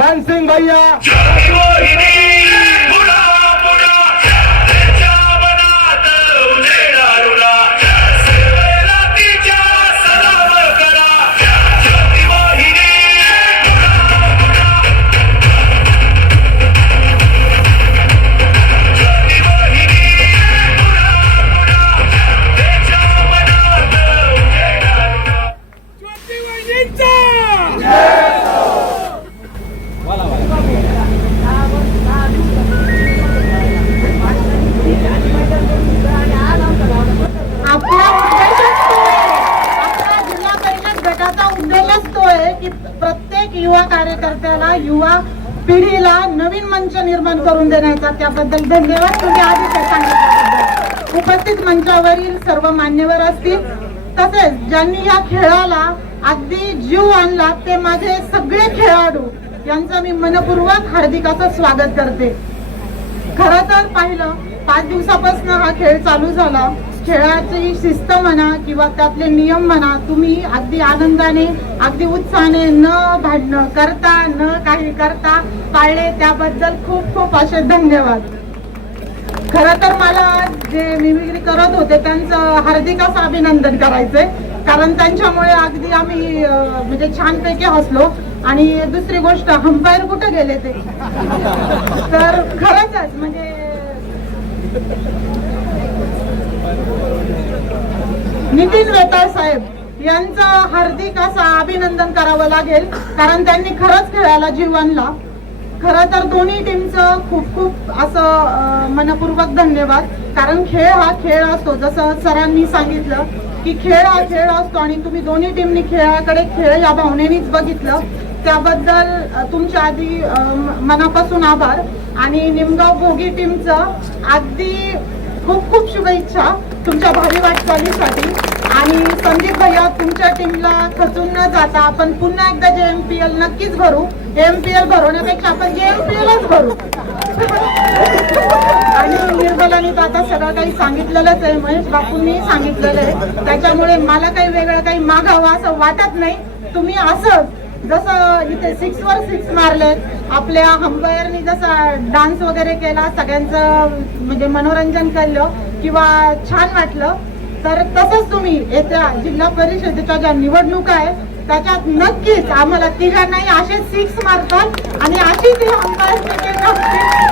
मानसिंग भैया आहे की प्रत्येक युवा कार्यकर्त्याला युवा पिढीला नवीन मंच निर्माण करून देण्याचा त्याबद्दल धन्यवाद. तुम्ही आधी ते उपस्थित मंचावरील सर्व मान्यवर असतील. तसेच ज्यांनी या खेळाला अगदी जीव आणला ते माझे सगळे खेळाडू यांचं मी मनपूर्वक हार्दिक असं स्वागत करते. खर तर पाहिलं पाच दिवसापासून हा खेळ चालू झाला. खेळाची शिस्त म्हणा किंवा त्यातले नियम म्हणा तुम्ही अगदी आनंदाने अगदी उत्साहाने न भांडणं करता न काही करता पाळले त्याबद्दल खूप खूप असे धन्यवाद. खर तर मला जे मिमिक्री करत होते त्यांचं हार्दिक असं अभिनंदन करायचंय. कारण त्यांच्यामुळे अगदी आम्ही म्हणजे छानपैकी हसलो. आणि दुसरी गोष्ट हंपायर कुठे गेले ते? तर खरंच म्हणजे नितीन वेताळ साहेब यांचं हार्दिक असं अभिनंदन करावं लागेल. कारण त्यांनी खरंच खेळायला जीव आणला. खरं तर दोन्ही टीमचं खूप खूप असं मनपूर्वक धन्यवाद. कारण खेळ हा खेळ असतो. जसं सरांनी सांगितलं की खेळ हा खेळ असतो आणि तुम्ही दोन्ही टीमनी खेळाकडे खेळ या भावनेनेच बघितलं. त्याबद्दल तुमच्या आधी मनापासून आभार. आणि निमगाव भोगी टीमचं अगदी खूप खूप शुभेच्छा. तुमच्या भावी वाटचालीसाठी. आणि संदीप भैया तुमच्या टीमला खचून न जाता आपण पुन्हा एकदा जे एम पी एल नक्कीच भरू. एम पी एल भरवण्यापेक्षा आपण जे एम पी एलच भरू. आणि निर्मलाने तर आता सगळं काही सांगितलेलंच आहे महेश बापूंनी सांगितलेलं आहे. त्याच्यामुळे मला काही वेगळं काही मागावं असं वाटत नाही. तुम्ही असंच जसं इथे सिक्स वर सिक्स मारले आपल्या अंपायरनी जसा डान्स वगैरे केला सगळ्यांचं म्हणजे मनोरंजन केलं किंवा छान वाटलं तर तसंच तुम्ही येत्या जिल्हा परिषदेच्या ज्या निवडणुका आहेत त्याच्यात नक्कीच आम्हाला तिघांनाही असे सिक्स मारतात आणि अशीच ही